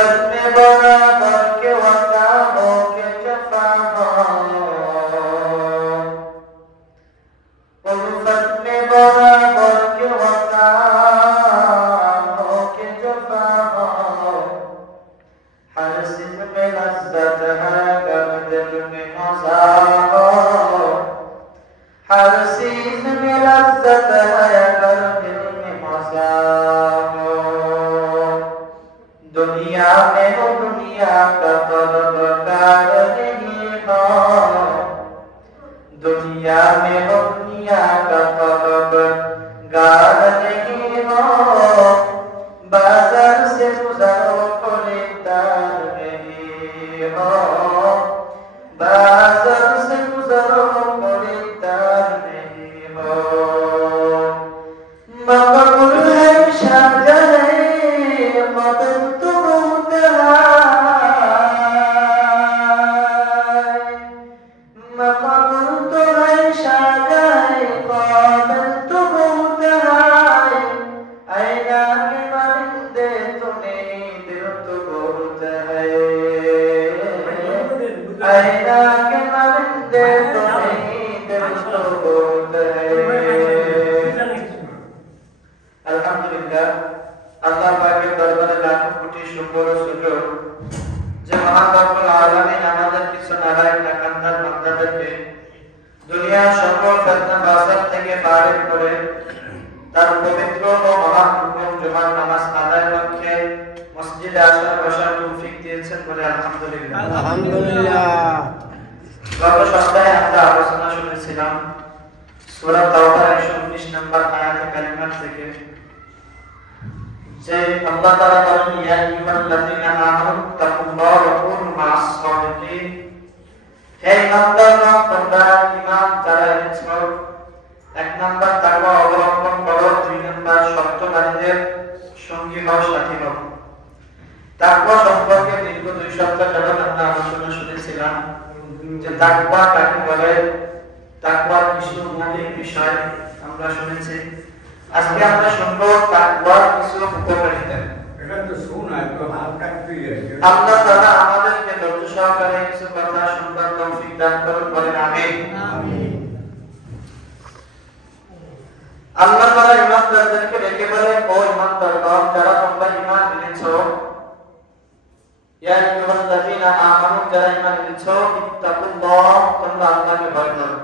में बराबर के वफाओं के जफा हो, उल्फत में बराबर के वफाओं के जफा हो, हर सिम में लज्जत है अगर दिल में मज़ा हो, हर चीज़ में लज्जत है अगर दिल में मज़ा हो। दुनिया में हो दुनिया का तलबगार नहीं हो, दुनिया में हो दुनिया का तलबगार नहीं हो, बाजार से गुजरो खरीदार नहीं हो, बाजार से गुजरो खरीदार नहीं हो। मकबूल है शाहजहां मदद तो बहुत है, मकबूल तो है शाहजहां मदद तो बहुत है, ऐना के परिंदे तो नहीं दिल तो बहुत है, ऐना के परिंदे तो नहीं दिल तो बहुत है। अल्हम्दुलिल्लाह, अल्लाह पाकेर दरबारे लाखो कोटी शुকর ও সুজুদ যে মহান রব্বুল আলামিন আমাদের কিছু নালায়েক নাকান্দার বান্দাদেরকে দুনিয়ার সকল ফিতনা ফাসাদ থেকে পার করে তার পবিত্র ও মহান হুকুম জুমার নামাজ আদায়ের লক্ষ্যে মসজিদে আসার বসার তৌফিক দিয়েছেন বলে আলহামদুলিল্লাহ। আলহামদুলিল্লাহ। গত সপ্তাহে আমরা আলোচনা শুনেছিলাম সূরা তাওবার 119 নম্বর আয়াতে কারিমা থেকে যে আল্লাহ তাআলা বলেন ইয়া আইয়ুহাল্লাযীনা আমানু তাকুল্লাহ ওয়া কুনু মা'আস সাদিকিন, হে ইমানদারগণ তোমরা ঈমান যারা এনেছো এক নাম্বার তাকওয়া অবলম্বন করো, দুই নাম্বার সত্যবাদীদের সঙ্গী হও, সাথী হও। তাকওয়া সম্পর্কে দীর্ঘ 2 সপ্তাহ যাবত আমরা আলোচনা শুনেছিলাম যে তাকওয়া কাকে বলে, তাকওয়ার কিছু মৌলিক বিষয় আমরা শুনেছি। আজকে আমরা শুনবো তাকওয়ার কিছু উপকারিতা। এটা তো শোনা একটু হালকা দিয়ে আল্লাহ তাআলা আমাদেরকে ধৈর্য সহকারে কিছু কথা শুনবার তৌফিক দান করুন, বলেন আমিন। আমিন। আল্লাহ তাআলা ঈমানদারদেরকে ডেকে বলেন, ও ঈমানদারগণ যারা তোমরা ঈমান এনেছো, ইয়া আইয়ুহাল্লাযীনা আমানু যারা ঈমান এনেছো, ইত্তাকুল্লাহ তোমরা আল্লাহকে ভয় করো,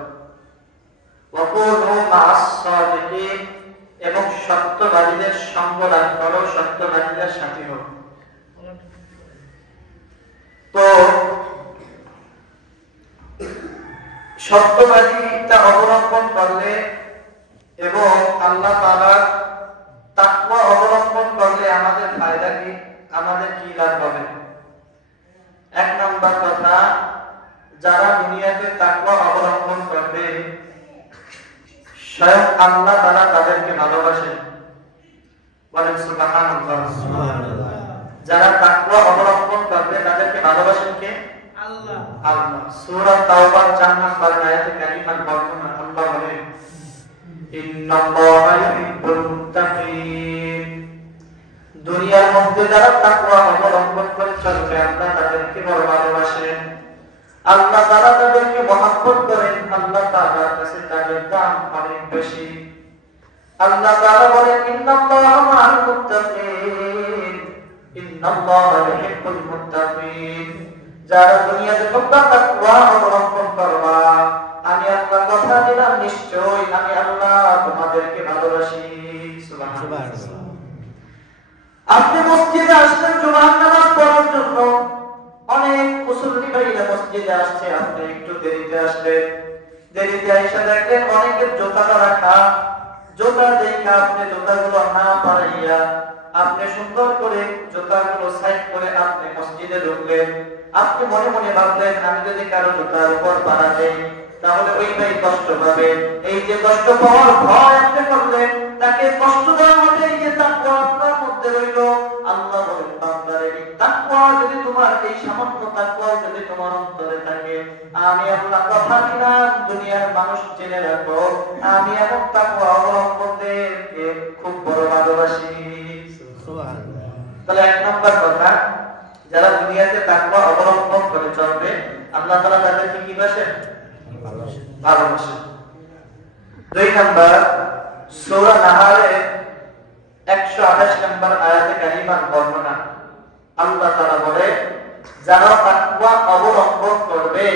ওয়া কুনু মা'আস সাদিকিন এবং সত্যবাদীদের সঙ্গ লাভ করো, সত্যবাদীদের সাথী হও। তো সত্যবাদিতা অবলম্বন করলে এবং আল্লাহ তাআলার তাকওয়া অবলম্বন করলে আমাদের ফায়দা কি, আমাদের কি লাভ হবে? এক নাম্বার কথা, যারা দুনিয়াতে তাকওয়া অবলম্বন করবে স্বয়ং আল্লাহ তাআলা তাদেরকে ভালোবাসেন, বলেন সুবহানাল্লাহ। সুবহানাল্লাহ। যারা তাকওয়া অবলম্বন করবে তাদেরকে ভালোবাসেন কে? আল্লাহ। আল্লাহ। সূরা তাওবার 4 নম্বর আয়াতে কারিমার বর্ণনা আল্লাহ বলেন, ইন্নাল্লাহা ইউহিব্বুল মুত্তাকিন, দুনিয়ার মধ্যে যারা তাকওয়া অবলম্বন করে চলবে আল্লাহ তাদেরকে বড় ভালোবাসেন, আল্লাহ তাআলা তাদেরকে মহব্বত করেন, আল্লাহ তাআলার কাছে তাদের দাম অনেক বেশি। আল্লাহ তাআলা বলেন, ইন্নাল্লাহা মা'আল মুত্তাকিন, ইন্নাল্লাহা ইউহিব্বুল মুত্তাকিন, যারা দুনিয়াতে তোমরা তাকওয়া অবলম্বন করবা আমি আল্লাহ কথা দিলাম নিশ্চয়ই আমি আল্লাহ তোমাদেরকে ভালোবাসি। সুবহানাল্লাহ। আপনি মসজিদে আসলেন জুমার নামাজ পড়ার জন্য, অনেক মুসল্লি ভাইরা মসজিদে আসছে, আপনি একটু দেরিতে আসলেন, দেরিতে এসে দেখলেন অনেকের জুতাটা রাখা, জুতা দেখে আপনি জুতাগুলো না পারাইয়া আপনি সুন্দর করে জুতাগুলো সাইড করে আপনি মসজিদে ঢুকলেন। আপনি মনে মনে ভাবলেন আমি যদি কারো জুতার উপর পাড়া দেই তাহলে ওই ভাই কষ্ট পাবে, এই যে কষ্ট পাওয়ার ভয় আপনি করলেন, তাকে কষ্ট দেওয়া হবে, এই যে তাকওয়া আপনার মধ্যে রইল। আল্লাহ বলেন বান্দারে, এই তাকওয়া যদি তোমার, এই সামান্য তাকওয়া যদি তোমার অন্তরে থাকে, আমি আল্লাহ কথা দিলাম দুনিয়ার মানুষ জেনে রাখো আমি এমন তাকওয়া অবলম্বনদেরকে খুব বড় ভালোবাসি। সুবহানাল্লাহ। তাহলে এক নম্বর কথা, যারা দুনিয়াতে তাকওয়া অবলম্বন করে চলবে আল্লাহ তাআলা তাদেরকে কি বাসেন? ভালোবাসেন। 2 নাম্বার সূরা নাহলের 128 নম্বর আয়াতে কারিমার বর্ণনা। আল্লাহ তাআলা বলে যারা তাকওয়া অবলম্বন করবে,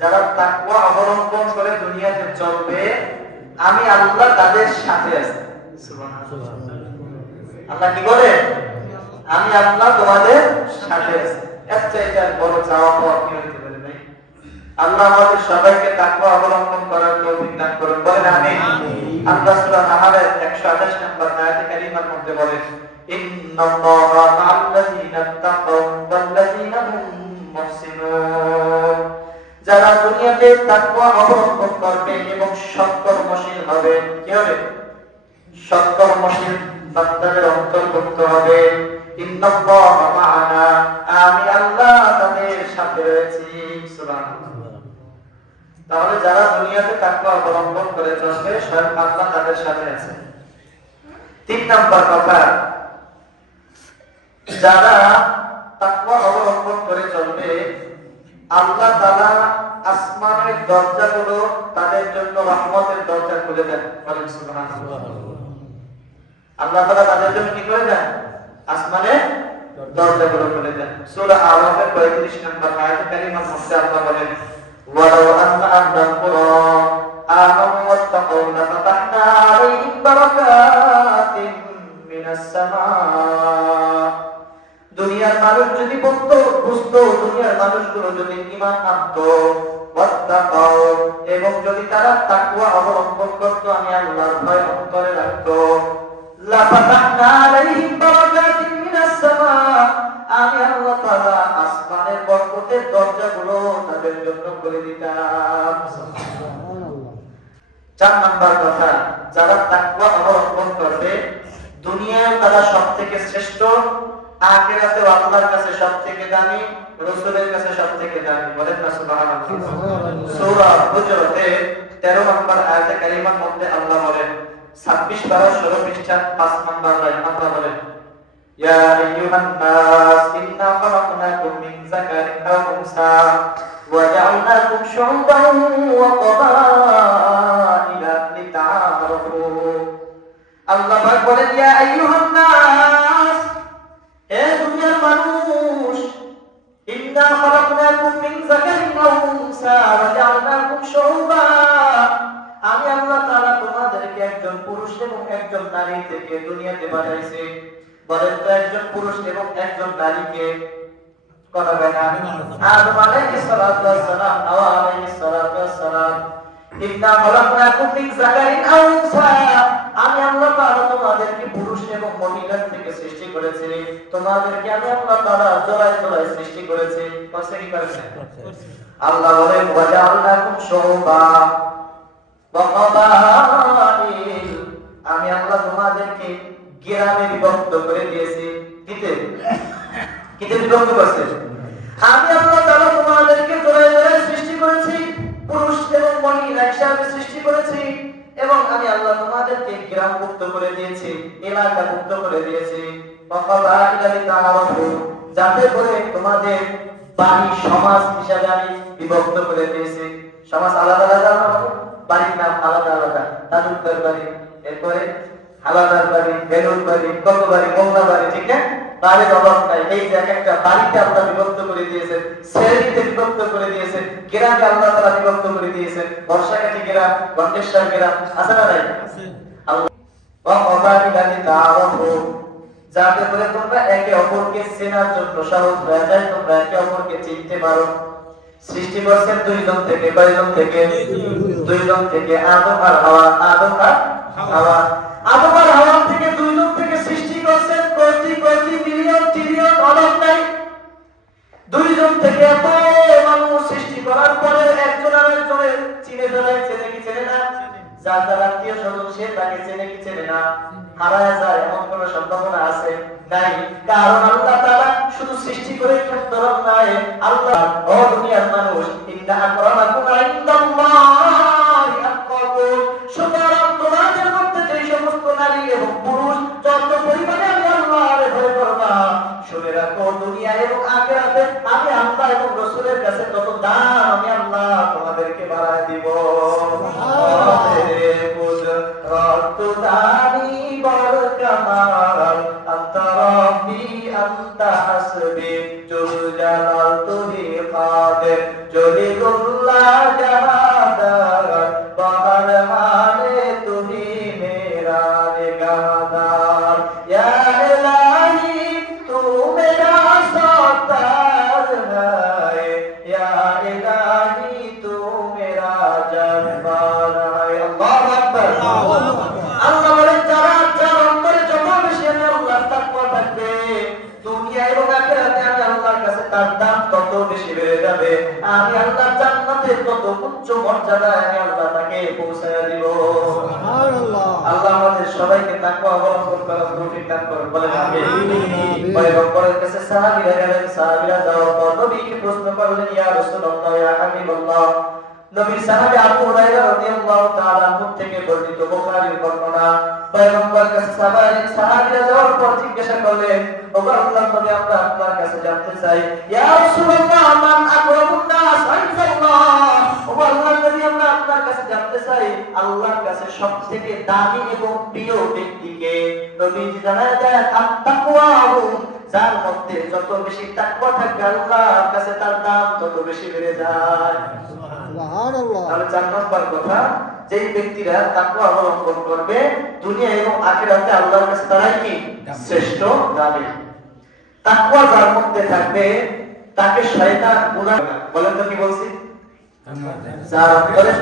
যারা তাকওয়া অবলম্বন করে দুনিয়াতে চলবে, আমি আল্লাহ তাদের সাথে আছি। সুবহানাল্লাহ। আল্লাহ কি বলে? আমি আল্লাহ তোমাদের সাথে আছি। এর চাইতে বড় চাওয়া পাওয়া কি হতে পারে ভাই? আল্লাহ আমাদের সবাইকে তাকওয়া অবলম্বন করার তৌফিক দান করুন, বলেন আমিন। আল্লাহ সূরা নাহলের 128 নম্বর আয়াতে কারিমার মধ্যে বলেন ইন্নাল্লাহা মা'আল্লাযীনা তাকাউ ওয়াল্লাযীনা হুম মুহসিনুন। যারা দুনিয়াতে তাকওয়া অবলম্বন করবে এবং সৎকর্মশীল হবে, কি হবে? সৎকর্মশীল বান্দাদের অন্তর্ভুক্ত হবে। ইন্নাল্লাহা মা'ানা, আমি আল্লাহ তাদের সাথে রয়েছি। সুবহানাল্লাহ। তাহলে যারা দুনিয়াতে তাকওয়া অবলম্বন করে চলবে স্বয়ং আল্লাহ তাদের সাথে আছে। 3 নাম্বার কথা, যারা তাকওয়া অবলম্বন করে চলবে আল্লাহ তাআলা আসমানের দরজাগুলো তাদের জন্য রহমতের দরজা খুলে দেন, বলেন সুবহানাল্লাহ। আল্লাহ তাআলা তাদের জন্য কি করে দেন? আসমানের দরজাগুলো খুলে দেন। সূরা আরাফের 35 নম্বর আয়াতে কারিমার মধ্যে আল্লাহ বলেন ওয়ালাউ আন্না আহলাল কুরা আমানু ওয়াত্তাকাউ লাফাতাহনা আলাইহিম বারাকাতিন মিনাস সামা। দুনিয়ার মানুষ যদি বুঝতো, দুনিয়ার মানুষগুলো যদি ঈমান আনতো, ওয়াত্তাকাউ এবং যদি তারা তাকওয়া অবলম্বন করত, আমি আল্লাহর ভয় অন্তরে রাখতো, লাফাতাহনা আলাইহিম বারাকাতিন মিনাস সামা, আমি আল্লাহ তাআলা আসমানের বরকতের দরজাগুলো তাদের জন্য খুলে দিতাম। সুবহানাল্লাহ। 4 নাম্বার কথা, যারা তাকওয়া অবলম্বন করবে দুনিয়ায় তারা সবথেকে শ্রেষ্ঠ, আখিরাতেও আল্লাহর কাছে সবথেকে দামি, রাসূলের কাছে সবথেকে দামি, বলেন না সুবহানাল্লাহ। সূরা হুজুরাতের 13 নম্বর আয়াতে কারিমার মধ্যে আল্লাহ বলেন 26 বার 16 পৃষ্ঠা 5 নম্বর লাইন আল্লাহ বলেন ইয়া আইয়ুহান নাস ইন্না খালাকনাকুম মিন যাকারিন আও উনসা ওয়া জাআলনাকুম শু'উবান ওয়া ক্বাবাইলা লিতাআরাফু। আল্লাহ পাক বলেন ইয়া আইয়ুহান নাস, হে দুনিয়ার মানুষ, ইন্না খালাকনাকুম মিন যাকারিন আও উনসা ওয়া জাআলনাকুম শু'উবা, আমি আল্লাহ তাআলা তোমাদেরকে একজন পুরুষ এবং একজন নারী থেকে দুনিয়াতে পাঠাইছি। বলেন তো একজন পুরুষ এবং একজন নারীকে কথা বলেন আদম আলাইহিস সালাতু ওয়াস সালাম, হাওয়া আলাইহিস সালাতু ওয়াস সালাম। ইন্না খালাকনাকুম মিন যাকারিন আও উনসা, আমি আল্লাহ তাআলা তোমাদেরকে পুরুষ এবং মহিলা থেকে সৃষ্টি করেছি। তোমাদেরকে আমি আল্লাহ তাআলা জোড়ায় জোড়ায় সৃষ্টি করেছি। কষ্ট কি করেছেন? আল্লাহ বলেন ওয়া জাআলনাকুম শু'বা ওয়া ক্বাবাইল, আমি আল্লাহ তোমাদেরকে গ্রামে বিভক্ত করে দিয়েছি। কিতে বিভক্ত করেছে? আমি আল্লাহ তাআলা তোমাদেরকে জোড়ায় জোড়ায় সৃষ্টি করেছি, পুরুষ এবং মহিলা হিসেবে সৃষ্টি করেছি, এবং আমি আল্লাহ তোমাদেরকে গ্রামভুক্ত করে দিয়েছি, এলাকাভুক্ত করে দিয়েছি। ওয়াকাবাইলা লিতাআরাফু, যাতে করে তোমাদের বাড়ি সমাজ হিসাবে আমি বিভক্ত করে দিয়েছি। সমাজ আলাদা আলাদা, বাড়ির নাম আলাদা আলাদা, তালুকদার বাড়ি, এরপরে হালাদার বাড়ি, বেলুর বাড়ি, কত বাড়ি, মোংলা বাড়ি, ঠিক না? বাড়ির অভাব নাই। এই যে একটা বাড়িতে আল্লাহ বিভক্ত করে দিয়েছেন, শ্রেণীতে বিভক্ত করে দিয়েছেন, গ্রামে আল্লাহ তাআলা বিভক্ত করে দিয়েছেন। বর্ষাকাঠি গ্রাম, ঘণ্টেশ্বর গ্রাম, আছে না নাই? আল্লাহ ওয়াকাবাইলা লিতাআরাফু, যাতে করে তোমরা একে অপরকে চেনার জন্য সহজ হয়ে যায়, তোমরা একে অপরকে চিনতে পারো। সৃষ্টি করছেন দুইজন থেকে, কয়জন থেকে? দুইজন থেকে, আদম আর হাওয়া। আদম আর হাওয়া, আদম আর হাওয়া থেকে দুইজন থেকে সৃষ্টি করছেন কোটি কোটি মিলিয়ন ট্রিলিয়ন অনেক নাই। দুইজন থেকে এত মানুষ সৃষ্টি করার পরে একজন আর একজনের চিনে ফেলে, চেনে কি চেনে না? যার যার আত্মীয় স্বজন সে তাকে চেনে কি চেনে না? হারায় যায় এমন কোন সম্ভাবনা আছে? নাই। কারণ আল্লাহ তাআলা শুধু সৃষ্টি করে ধরন নাই। আল্লাহ ও দুনিয়ার মানুষ, ইন্না আকরামাকুম ইনদাল্লাহি আতকাকুম, সুতরাং তোমাদের মধ্যে যে সমস্ত নারী এবং পুরুষ যত পরিমাণে আল্লাহর ভয় করবা, শুনে রাখো দুনিয়া এবং চাইতে আমি আল্লাহ এবং রাসূলের কাছে তত দাম আমি আল্লাহ তোমাদেরকে বাড়ায় দিব। কুদরত দানি বল কামাল আনতা রাব্বি আনতা হাসবি জুল জালাল তুহি কাদের জলিলুল্লাহ জাহাদার বাহার হালে তুহি মেরা নিগাহদার ইয়া ইলাহি তু মেরা সত্তার है या इलाही तू मेरा जब्बार है। अल्लाहु আকবার। আল্লাহ বলেন যারা যার অন্তরে যত বেশি আল্লাহর তাকওয়া থাকবে দুনিয়া এবং আখিরাতে আমি আল্লাহর কাছে তার দাম তত বেশি বেড়ে যাবে। আমি আল্লাহ জান্নাতে তত উচ্চ মর্যাদায় আমি আল্লাহ তাকে পৌঁছায়া দিব। সুবহানাল্লাহ। আল্লাহ আমাদের সবাইকে তাকওয়া অবলম্বন করার তৌফিক দান করুন বলেন আমিন। পয়গম্বরের কাছে সাহাবীরা গেলেন, সাহাবীরা যাওয়ার পর নবীকে প্রশ্ন করলেন, ইয়া রাসূলুল্লাহ ইয়া হাবিবাল্লাহ। নবীর সাহাবী আবু হুরায়রা রাদিয়াল্লাহু তাআলা আনহু থেকে বর্ণিত বুখারীর বর্ণনা। পয়গম্বরের কাছে সাহাবীরা যাওয়ার পর জিজ্ঞাসা করলেন, ও আল্লাহর নবী আমরা আপনার কাছে জানতে চাই, ইয়া রাসূলুল্লাহ মান আকরামুন নাস ইনদাল্লাহ। ও আল্লাহর নবী আমরা আপনার কাছে জানতে চাই আল্লাহর কাছে সবথেকে দামি এবং প্রিয় ব্যক্তি কে? নবীজি জানায় দেন আত-তাকওয়াহু, যার মধ্যে যত বেশি তাকওয়া থাকবে আল্লাহর কাছে তার দাম তত বেশি বেড়ে যায়। সুবহানাল্লাহ। তাহলে 4 নম্বর কথা, যেই ব্যক্তিরা তাকওয়া অবলম্বন করবে দুনিয়া এবং আখিরাতে আল্লাহর কাছে তারাই কি শ্রেষ্ঠ দামি। তাকওয়া যার মধ্যে থাকবে তাকে শয়তান গুনাহ বলেন তো কি বলছি? যার অন্তরে